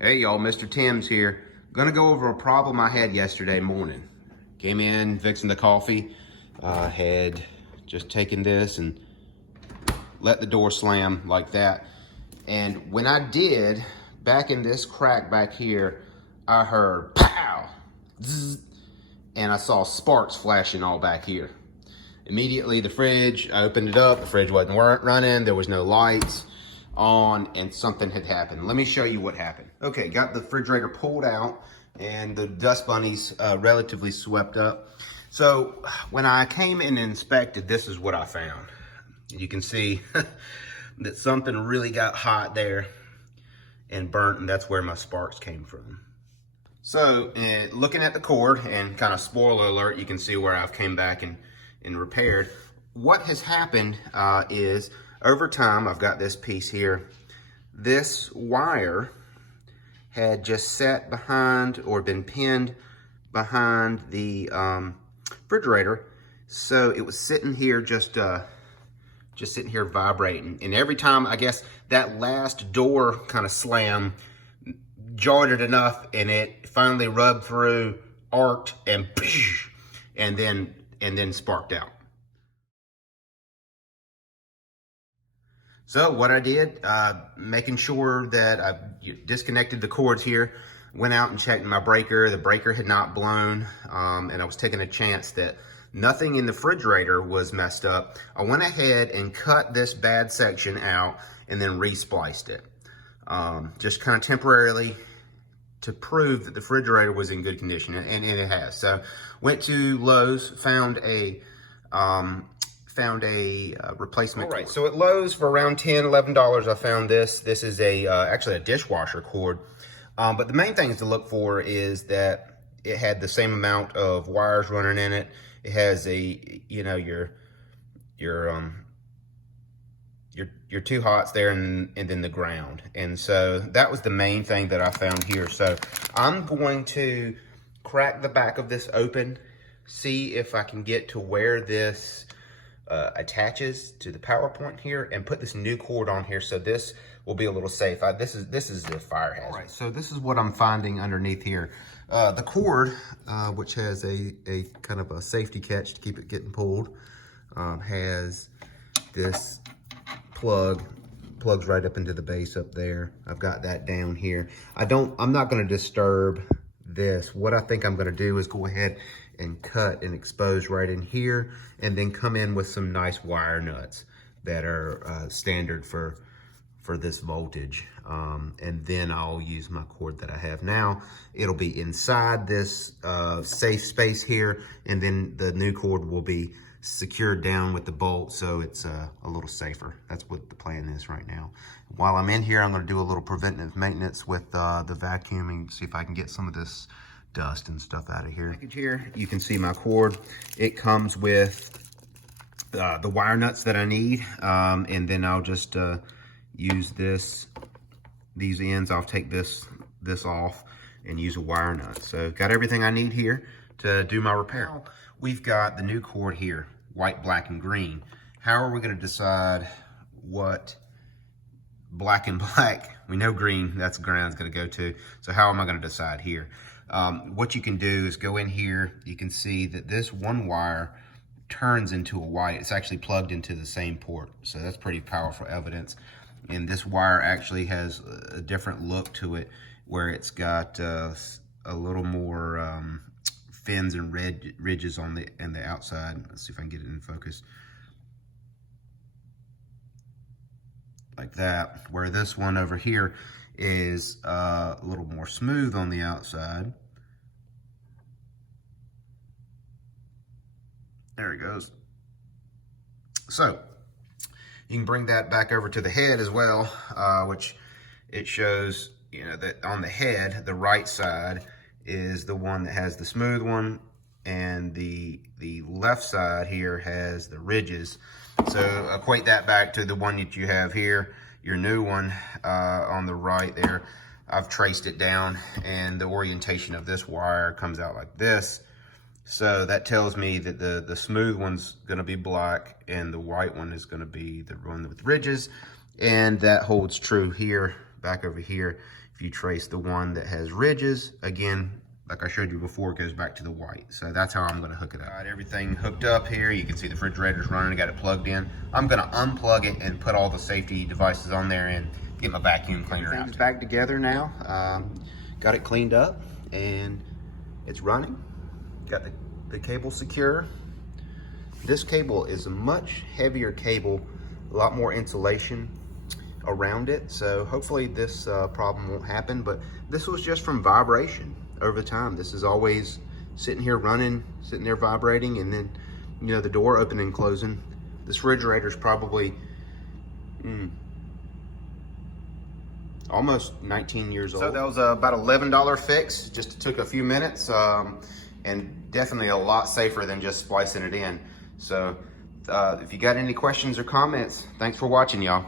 Hey y'all, Mr. Timms here. Gonna go over a problem I had yesterday morning. Came in, fixing the coffee. Had just taken this and let the door slam like that. And when I did, back in this crack back here, I heard pow, zzz, and I saw sparks flashing all back here. Immediately the fridge, I opened it up, the fridge wasn't running, there was no lights on, and something had happened. Let me show you what happened. Okay, got the refrigerator pulled out and the dust bunnies relatively swept up. So when I came in and inspected, this is what I found. You can see that something really got hot there and burnt, and that's where my sparks came from. So looking at the cord, and kind of spoiler alert, you can see where I've came back and repaired. What has happened is over time, I've got this piece here. This wire had just sat behind or been pinned behind the refrigerator. So it was sitting here just sitting here vibrating. And every time, I guess, that last door kind of slam jarred it enough, and it finally rubbed through, arced, and then sparked out. So what I did, making sure that I disconnected the cords here, went out and checked my breaker. The breaker had not blown, and I was taking a chance that nothing in the refrigerator was messed up. I went ahead and cut this bad section out and then re-spliced it, just kind of temporarily to prove that the refrigerator was in good condition, and it has. So went to Lowe's, found a replacement cord. So at Lowe's for around $10, $11, I found this. This is actually a dishwasher cord. But the main things to look for is that it had the same amount of wires running in it. It has your two hots there, and then the ground. And so that was the main thing that I found here. So I'm going to crack the back of this open, see if I can get to where this attaches to the power point here, and put this new cord on here, so this will be a little safe. This is the fire hazard. All right, so this is what I'm finding underneath here. The cord, which has a kind of a safety catch to keep it getting pulled, has this plugs right up into the base up there. I've got that down here. I'm not going to disturb this. What I think I'm going to do is go ahead and cut and expose right in here, and then come in with some nice wire nuts that are standard for this voltage. And then I'll use my cord that I have now. It'll be inside this safe space here, and then the new cord will be secured down with the bolt, so it's a little safer. That's what the plan is right now. While I'm in here, I'm going to do a little preventative maintenance with the vacuuming, see if I can get some of this dust and stuff out of here. Package here, you can see my cord. It comes with the wire nuts that I need, and then I'll just use these ends. I'll take this off and use a wire nut. So got everything I need here to do my repair. We've got the new cord here, white, black, and green. How are we going to decide what black and black? We know green, that's ground's going to go to. So how am I going to decide here? What you can do is go in here. You can see that this one wire turns into a white. It's actually plugged into the same port. So that's pretty powerful evidence. And this wire actually has a different look to it, where it's got a little more fins and ridges on the outside. Let's see if I can get it in focus. Like that, where this one over here is a little more smooth on the outside. There it goes. So you can bring that back over to the head as well, which it shows, that on the head, the right side is the one that has the smooth one, and the left side here has the ridges. So equate that back to the one that you have here, your new one on the right there. I've traced it down, and the orientation of this wire comes out like this. So that tells me that the smooth one's gonna be black, and the white one is gonna be the one with ridges. And that holds true here, back over here. If you trace the one that has ridges, again, like I showed you before, it goes back to the white. So that's how I'm gonna hook it up. Got everything hooked up here. You can see the refrigerator's running, I got it plugged in. I'm gonna unplug it and put all the safety devices on there and get my vacuum cleaner out. It's back together now. Got it cleaned up and it's running. Got the cable secure. This cable is a much heavier cable, a lot more insulation around it, so hopefully this problem won't happen. But this was just from vibration over time. This is always sitting here running, sitting there vibrating, and then, you know, the door opening and closing. This refrigerator is probably almost 19 years old. So that was about $11 fix. Just took a few minutes, and definitely a lot safer than just splicing it in. So if you got any questions or comments, thanks for watching, y'all.